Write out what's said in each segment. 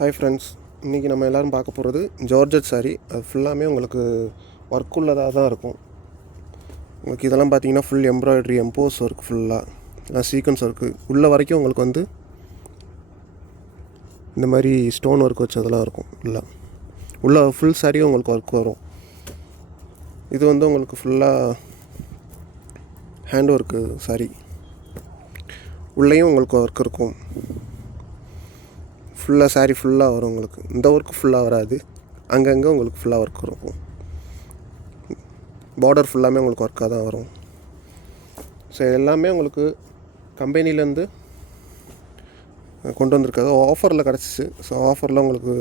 Hi friends, இன்றைக்கி நம்ம எல்லோரும் பார்க்க போகிறது ஜார்ஜெட் சாரீ. அது ஃபுல்லாமே உங்களுக்கு ஒர்க் உள்ளதாக தான் இருக்கும். உங்களுக்கு இதெல்லாம் பார்த்தீங்கன்னா ஃபுல் எம்ப்ராய்டரி, எம்போஸ் ஒர்க், ஃபுல்லாக எல்லாம் சீக்வன்ஸ் ஒர்க்கு உள்ள வரைக்கும் உங்களுக்கு வந்து இந்த மாதிரி ஸ்டோன் ஒர்க் வச்சதெல்லாம் இருக்கும். உள்ள ஃபுல் சாரியும் உங்களுக்கு ஒர்க் வரும். இது வந்து உங்களுக்கு ஃபுல்லாக ஹேண்ட் ஒர்க்கு சாரீ. உள்ளேயும் உங்களுக்கு ஒர்க் இருக்கும். ஃபுல்லாக சாரீ ஃபுல்லாக வரும். உங்களுக்கு இந்த ஒர்க்கு ஃபுல்லாக வராது, அங்கங்கே உங்களுக்கு ஃபுல்லாக ஒர்க் இருக்கும். பார்டர் ஃபுல்லாமே உங்களுக்கு ஒர்க்காக தான் வரும். ஸோ எல்லாமே உங்களுக்கு கம்பெனிலேருந்து கொண்டு வந்திருக்காது, ஆஃபரில் கிடச்சிச்சு. ஸோ ஆஃபரில் உங்களுக்கு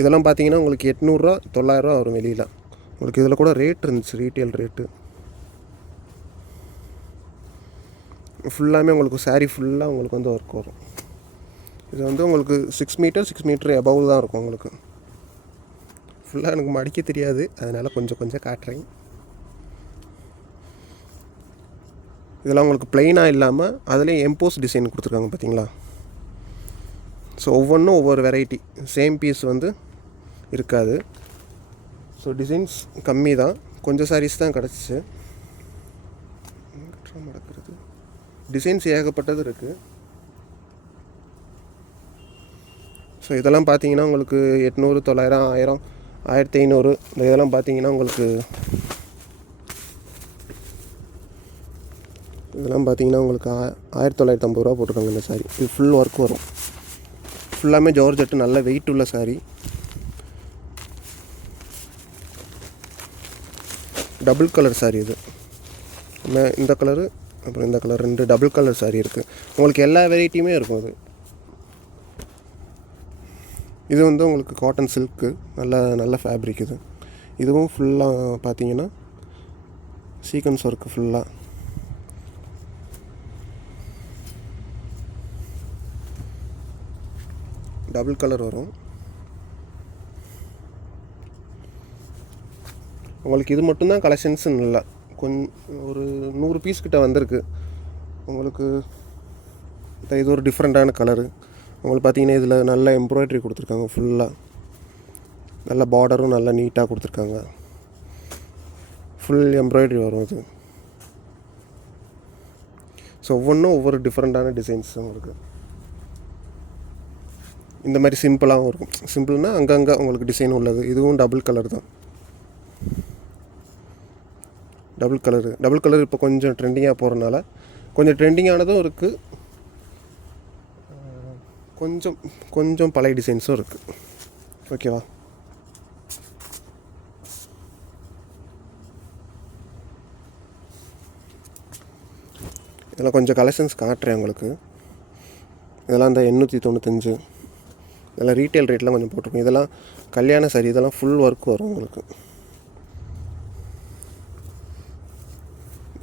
இதெல்லாம் பார்த்தீங்கன்னா உங்களுக்கு 800 900 வரும் வெளியில். உங்களுக்கு இதில் கூட ரேட் இருந்துச்சு, ரீட்டெயில் ரேட்டு. ஃபுல்லாமே உங்களுக்கு சாரீ ஃபுல்லாக உங்களுக்கு வந்து ஒர்க் வரும். இது வந்து உங்களுக்கு 6 மீட்டர் எபவ் தான் இருக்கும். உங்களுக்கு ஃபுல்லாக எனக்கு மடிக்க தெரியாது, அதனால் கொஞ்சம் காட்டுறேன். இதெல்லாம் உங்களுக்கு ப்ளைனாக இல்லாமல் அதுலேயும் எம்போஸ் டிசைன் கொடுத்துருக்காங்க, பார்த்தீங்களா? ஸோ ஒவ்வொன்றும் ஒவ்வொரு வெரைட்டி, சேம் பீஸ் வந்து இருக்காது. ஸோ டிசைன்ஸ் கம்மி தான், கொஞ்சம் சாரீஸ் தான் கிடச்சிச்சு. டிசைன்ஸ் ஏகப்பட்டது இருக்குது. ஸோ இதெல்லாம் பார்த்தீங்கன்னா உங்களுக்கு 800 900 1000 1500. இந்த இதெல்லாம் பார்த்தீங்கன்னா உங்களுக்கு இதெல்லாம் பார்த்தீங்கன்னா உங்களுக்கு 1950 ரூபா போட்டிருக்காங்க இந்த சாரீ. இது ஃபுல் ஒர்க் வரும். ஃபுல்லாமே ஜார்ஜெட்டு, நல்ல வெயிட் உள்ள சாரீ. டபுள் கலர் சாரீ இது. இந்த கலரு அப்புறம் இந்த கலர், 2 டபுள் கலர் சாரீ இருக்குது. உங்களுக்கு எல்லா வெரைட்டியுமே இருக்கும். இது வந்து உங்களுக்கு காட்டன் சில்க்கு, நல்ல ஃபேப்ரிக். இதுவும் ஃபுல்லாக பார்த்தீங்கன்னா சீக்வன்ஸ் ஒர்க்கு, ஃபுல்லாக டபுள் கலர் வரும். உங்களுக்கு இது மட்டும்தான் கலெக்ஷன்ஸுன்னு இல்லை, ஒரு 100 பீஸ் கிட்ட வந்திருக்கு உங்களுக்கு. இது ஒரு டிஃப்ரெண்ட்டான கலரு. உங்களுக்கு பார்த்தீங்கன்னா இதில் நல்ல எம்ப்ராய்டரி கொடுத்துருக்காங்க. ஃபுல்லாக நல்ல பார்டரும் நல்லா நீட்டாக கொடுத்துருக்காங்க. ஃபுல் எம்ப்ராய்டரி வரும் இது. ஸோ ஒவ்வொன்றும் ஒவ்வொரு டிஃப்ரெண்ட்டான டிசைன்ஸ் உங்களுக்கு. இந்த மாதிரி சிம்பிளாகவும் இருக்கும். சிம்பிள்னால் அங்கங்கே உங்களுக்கு டிசைன் உள்ளது. இதுவும் டபுள் கலர் தான். டபுள் கலர் இப்போ கொஞ்சம் ட்ரெண்டிங்காக போகிறனால கொஞ்சம் ட்ரெண்டிங்கானதும் இருக்குது, கொஞ்சம் பழைய டிசைன்ஸும் இருக்குது. ஓகேவா? இதெல்லாம் கொஞ்சம் கலெக்ஷன்ஸ் காட்டுறேன் உங்களுக்கு. இதெல்லாம் இந்த 895. இதெல்லாம் ரீட்டெயில் ரேட்லாம் கொஞ்சம் போட்டிருக்கோம். இதெல்லாம் கல்யாண சாரீ. இதெல்லாம் ஃபுல் ஒர்க் வரும் உங்களுக்கு.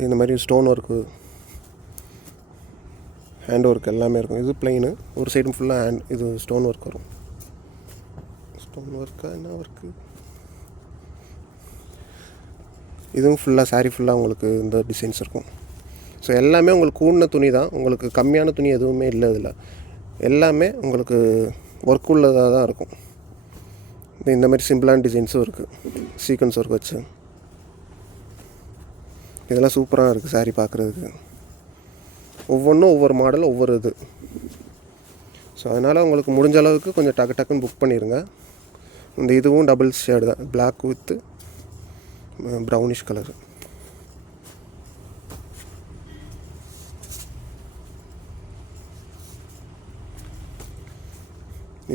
இந்த மாதிரி ஸ்டோன் ஒர்க்கு, ஹேண்ட் ஒர்க் எல்லாமே இருக்கும். இது பிளைனு, ஒரு சைடும் ஃபுல்லாக இது ஸ்டோன் ஒர்க் வரும். ஸ்டோன் ஒர்க்கா என்ன ஒர்க்கு? இதுவும் ஃபுல்லாக சாரீ ஃபுல்லாக உங்களுக்கு இந்த டிசைன்ஸ் இருக்கும். ஸோ எல்லாமே உங்களுக்கு கூடின துணி தான். உங்களுக்கு கம்மியான துணி எதுவுமே இல்லை. இதில் எல்லாமே உங்களுக்கு ஒர்க் உள்ளதாக தான் இருக்கும். இந்த மாதிரி சிம்பிளான டிசைன்ஸும் இருக்குது, சீக்வன்ஸ் ஒர்க் வச்சு. இதெல்லாம் சூப்பராக இருக்குது சாரீ பார்க்குறதுக்கு. ஒவ்வொன்றும் ஒவ்வொரு மாடல், ஒவ்வொரு இது. ஸோ அதனால் உங்களுக்கு முடிஞ்ச அளவுக்கு கொஞ்சம் டக்குன்னு புக் பண்ணிடுங்க. இந்த இதுவும் டபுள் ஷேடு தான், பிளாக் வித்து ப்ரௌனிஷ் கலரு.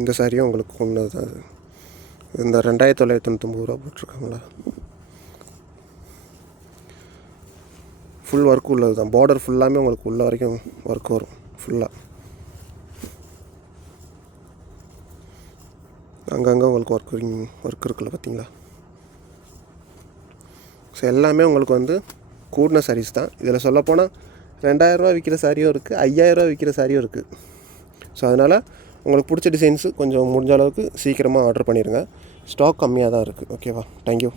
இந்த சாரியும் உங்களுக்கு ஒன்று தான். இந்த 2990 ரூபா போட்டிருக்காங்களா. ஃபுல் ஒர்க் உள்ளது தான். பார்டர் ஃபுல்லாமே உங்களுக்கு உள்ள வரைக்கும் ஒர்க் வரும். ஃபுல்லாக அங்கங்கே உங்களுக்கு ஒர்க் இருக்குல்ல, பார்த்தீங்களா? ஸோ எல்லாமே உங்களுக்கு வந்து கூடின சாரீஸ் தான். இதில் சொல்லப்போனால் 2000 ரூபா விற்கிற சாரியும் இருக்குது, 5000 ரூபா விற்கிற சாரியும் இருக்குது. ஸோ அதனால் உங்களுக்கு பிடிச்ச டிசைன்ஸு கொஞ்சம் முடிஞ்ச அளவுக்கு சீக்கிரமாக ஆர்டர் பண்ணிடுங்க. ஸ்டாக் கம்மியாக தான் இருக்குது. ஓகேவா? தேங்க்யூ.